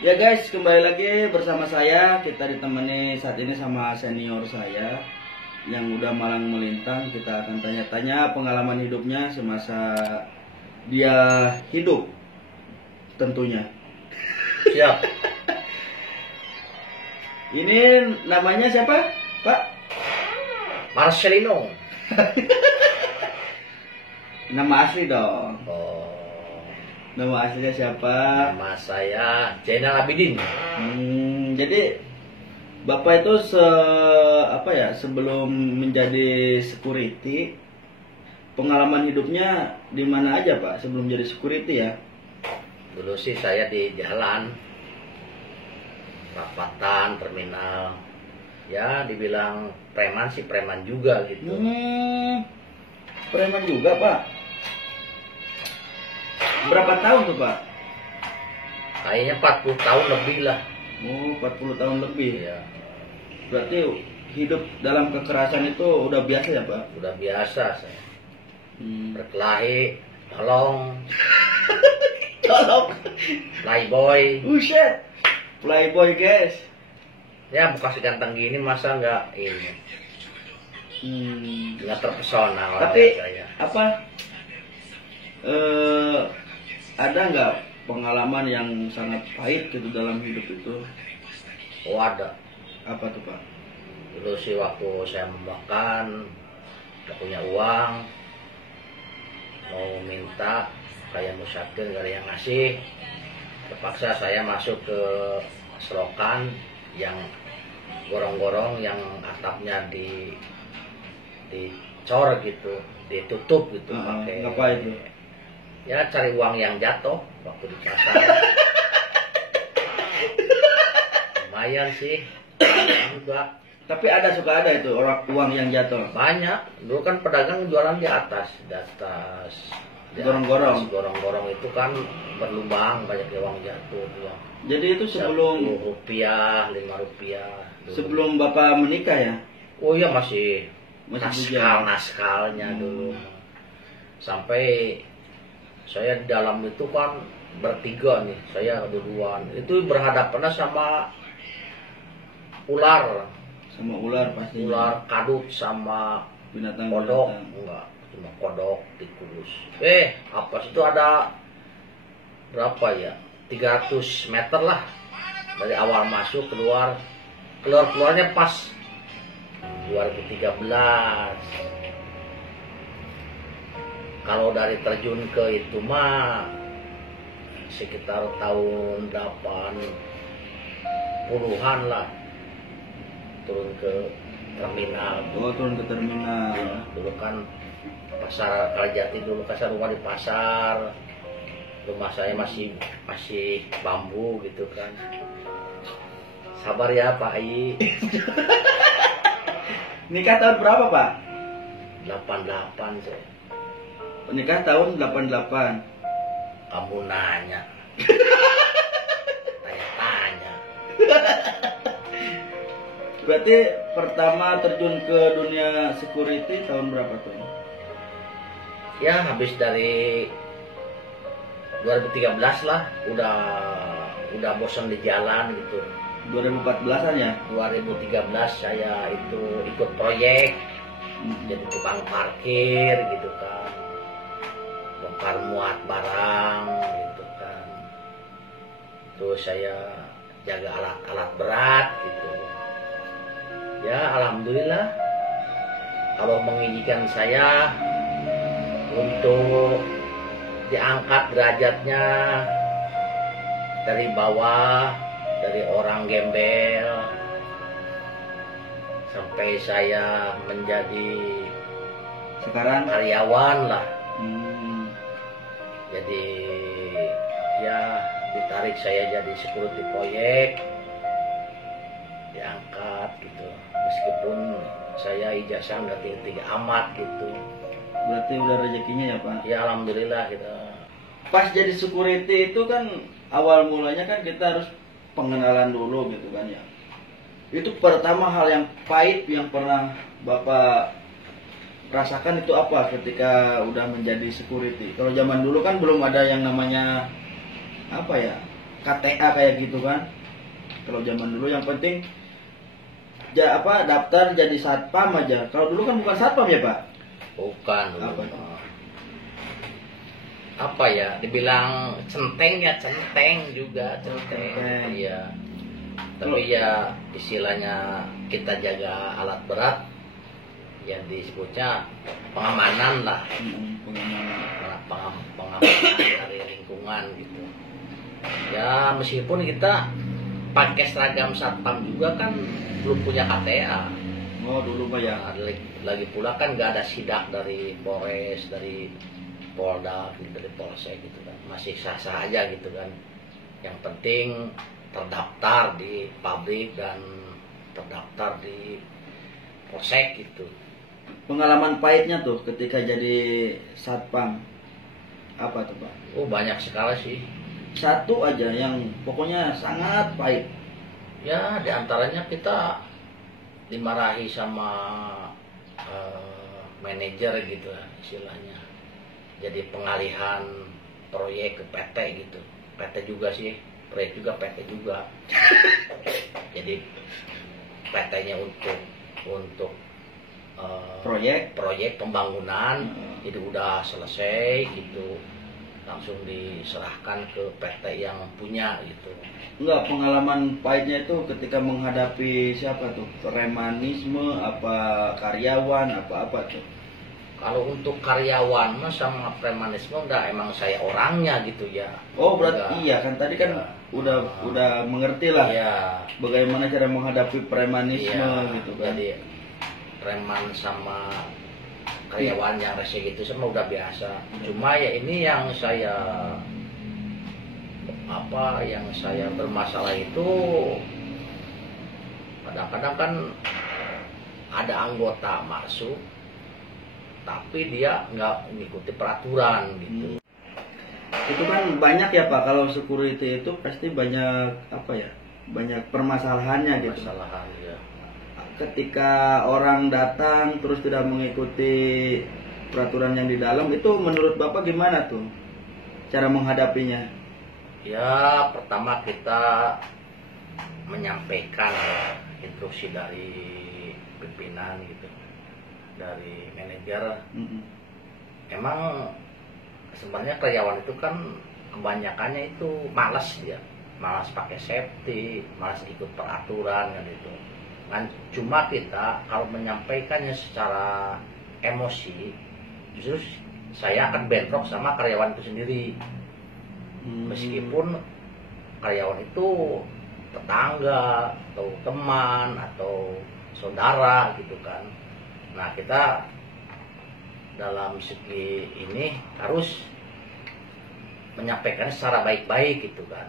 Ya guys, kembali lagi bersama saya. Kita ditemani saat ini sama senior saya yang udah malang melintang. Kita akan tanya-tanya pengalaman hidupnya semasa dia hidup tentunya. Siap. Ini namanya siapa, Pak? Marcelino. Nama asli dong. Oh, Nama aslinya siapa? nama saya Zainal Abidin. Jadi Bapak itu sebelum menjadi security, pengalaman hidupnya di mana aja Pak sebelum jadi security ya? Dulu sih saya di jalan, perapatan, terminal. Ya, dibilang preman sih preman juga gitu. Preman juga Pak. Berapa tahun tuh Pak? Kayaknya 40 tahun lebih lah. Oh, 40 tahun lebih. Iya, Berarti hidup dalam kekerasan itu udah biasa ya Pak? udah biasa saya. Berkelahi, tolong, Tolong. playboy. Buset. Playboy guys. Ya, muka seganteng gini masa nggak ini, nggak terpesona orang Tapi saya. ada nggak pengalaman yang sangat pahit gitu dalam hidup itu? Oh, ada. Apa tuh Pak? Dulu sih waktu saya makan, gak punya uang, mau minta, kayak musafir gak ada yang ngasih. Terpaksa saya masuk ke selokan yang gorong-gorong, yang atapnya dicor gitu, ditutup gitu pakai. Ngapain itu? Ya, cari uang yang jatuh waktu di pasar. Lumayan sih, juga. Tapi suka ada itu orang uang yang jatuh. Banyak. Dulu kan pedagang jualan di atas. Gorong-gorong. Gorong-gorong itu kan berlubang, banyak uang jatuh. Uang. Jadi itu sebelum Rp1, Rp5. Dulu. sebelum Bapak menikah ya? Oh iya, masih bujang. naskalnya dulu. Sampai saya di dalam itu kan bertiga nih, saya berduaan. Itu berhadapan sama ular. Sama ular pasti. Ular kadut sama Binatang. kodok. Enggak, cuma kodok, tikus. Apa sih itu ada berapa ya? 300 meter lah. Dari awal masuk keluarnya pas 2013. Kalau dari terjun ke itu mah sekitar tahun 80-an lah, turun ke terminal. Oh, turun ke terminal. Dulu kan pasar Kalijati, dulu kasar rumah di pasar. Rumah saya masih bambu gitu kan. Sabar ya Pak Ai. Nikah tahun berapa Pak? 88 saya. Nikah tahun 88. Kamu nanya. Tanya-tanya. Berarti pertama terjun ke dunia security tahun berapa tuh? Ya, habis dari 2013 lah, udah bosan di jalan gitu. 2014-an ya? 2013 saya itu ikut proyek jadi tukang parkir gitu kan, bongkar muat barang gitu kan. Terus saya jaga alat-alat berat gitu. Ya, alhamdulillah Allah mengizinkan saya untuk diangkat derajatnya dari bawah, dari orang gembel sampai saya menjadi Sekarang karyawan lah. Jadi ya ditarik saya jadi security proyek, diangkat gitu. Meskipun saya ijazah nggak tinggi amat gitu. berarti udah rezekinya ya Pak? Ya alhamdulillah gitu. Pas jadi security itu kan awal mulanya kan kita harus pengenalan dulu gitu kan ya. Itu pertama hal yang pahit yang pernah Bapak rasakan itu apa ketika udah menjadi security? Kalau zaman dulu kan belum ada yang namanya apa ya, KTA kayak gitu kan. Kalau zaman dulu yang penting daftar jadi satpam aja. Kalau dulu kan bukan satpam ya Pak? Bukan dulu. Apa? Apa ya? Dibilang centeng ya centeng juga centeng. Centeng. Iya. Tapi ya istilahnya kita jaga alat berat, yang disebutnya pengamanan lah. Pengamanan dari lingkungan gitu. Ya meskipun kita pakai seragam satpam juga kan belum punya KTA. Oh dulu Pak ya. Nah, lagi pula kan nggak ada sidak dari Polres, dari Polda, dari Polsek gitu kan. Masih sah-sah aja gitu kan. Yang penting terdaftar di pabrik dan terdaftar di Polsek gitu. Pengalaman pahitnya tuh ketika jadi satpam apa tuh Pak? Oh banyak sekali sih. Satu aja yang pokoknya sangat pahit. Ya diantaranya kita dimarahi sama manajer gitu lah istilahnya. Jadi pengalihan proyek ke PT gitu. PT juga sih, proyek juga PT juga. Jadi PT-nya untuk proyek pembangunan, jadi udah selesai gitu, langsung diserahkan ke PT yang punya gitu. Enggak, pengalaman pahitnya itu ketika menghadapi siapa tuh? Premanisme, apa karyawan, apa tuh? Kalau untuk karyawan mah sama premanisme udah emang saya orangnya gitu ya. Oh berarti iya kan tadi kan udah mengerti lah ya, bagaimana cara menghadapi premanisme ya, gitu kan. Jadi preman sama karyawan yang rese gitu semua udah biasa. Cuma ya ini yang saya bermasalah itu kadang-kadang kan ada anggota masuk tapi dia nggak mengikuti peraturan gitu. Itu kan banyak ya Pak, kalau security itu pasti banyak banyak permasalahannya gitu. Permasalahan ya. Ketika orang datang terus tidak mengikuti peraturan yang di dalam, itu menurut Bapak gimana tuh cara menghadapinya? Ya pertama kita menyampaikan instruksi dari pimpinan gitu, dari manajer. Emang sebenarnya karyawan itu kan kebanyakannya itu malas pakai safety, malas ikut peraturan kan itu. Kan cuma kita kalau menyampaikannya secara emosi, justru saya akan bentrok sama karyawan itu sendiri. Meskipun karyawan itu tetangga atau teman atau saudara gitu kan. Nah kita dalam segi ini harus menyampaikan secara baik-baik gitu kan.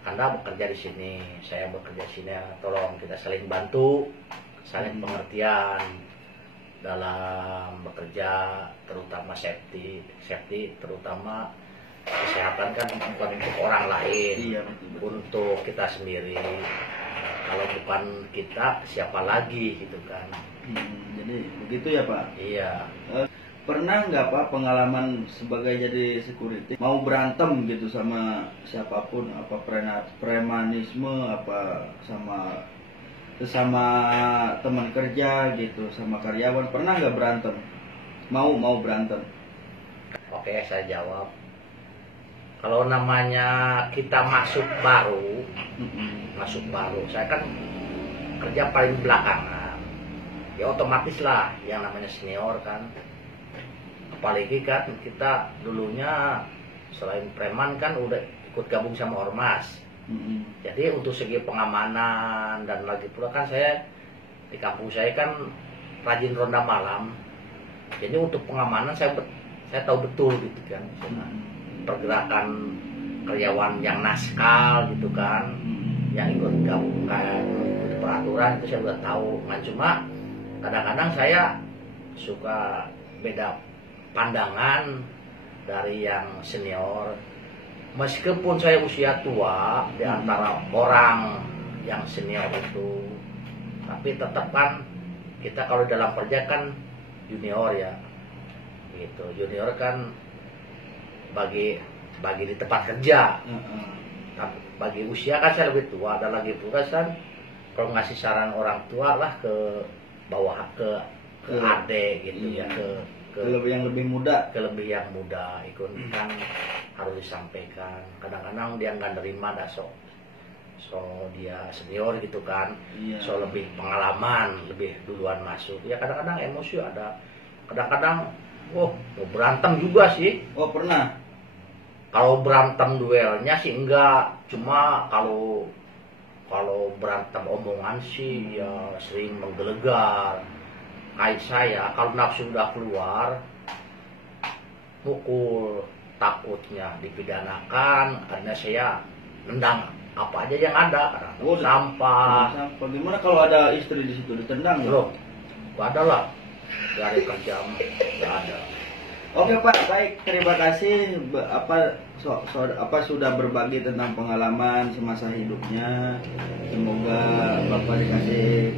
Anda bekerja di sini, saya bekerja di sini, tolong kita saling bantu, saling pengertian dalam bekerja, terutama safety terutama kesehatan kan bukan untuk orang lain, Iya, betul. untuk kita sendiri. Kalau bukan kita, siapa lagi gitu kan? Jadi begitu ya Pak. Iya. Pernah nggak Pak pengalaman sebagai jadi security mau berantem gitu sama siapapun, apa premanisme, apa sama teman kerja gitu, sama karyawan, pernah nggak berantem? Mau berantem? Oke, saya jawab. Kalau namanya kita masuk baru, saya kan kerja paling belakangan. Ya otomatis lah, yang namanya senior kan. Apalagi kan kita dulunya selain preman kan udah ikut gabung sama ormas. Jadi untuk segi pengamanan dan lagi pula kan saya di kampung saya kan rajin ronda malam. Jadi untuk pengamanan saya tahu betul gitu kan. Pergerakan karyawan yang naskal gitu kan, yang ikut gabung kan ikut peraturan itu saya udah tahu. Nah cuma kadang-kadang saya suka beda pandangan dari yang senior. Meskipun saya usia tua di antara orang yang senior itu, tapi tetap kan kita kalau dalam kerja kan junior ya, gitu. Junior kan bagi di tempat kerja. bagi usia kan saya lebih tua, ada lagi pula kan kalau ngasih saran orang tua lah ke bawah ke adik gitu ya, ke yang lebih muda, yang muda ikut kan harus disampaikan. Kadang-kadang dia nggak nerima dah, so dia senior gitu kan, so lebih pengalaman, lebih duluan masuk ya. Kadang-kadang emosi ada, kadang-kadang mau berantem juga sih. Oh pernah? Kalau berantem duelnya sih enggak, cuma kalau berantem omongan sih ya sering menggelegar. Kayak saya kalau nafsu udah keluar mukul, takutnya dipidanakan, karena saya nendang apa aja yang ada, sampah. Gimana kalau ada istri di situ ditendang? Loh, gak ada lah, dari kerja gak ada. Oke Pak, baik, terima kasih apa sudah berbagi tentang pengalaman semasa hidupnya. Semoga Bapak dikasih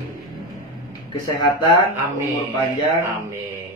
kesehatan, amin, umur panjang. Amin.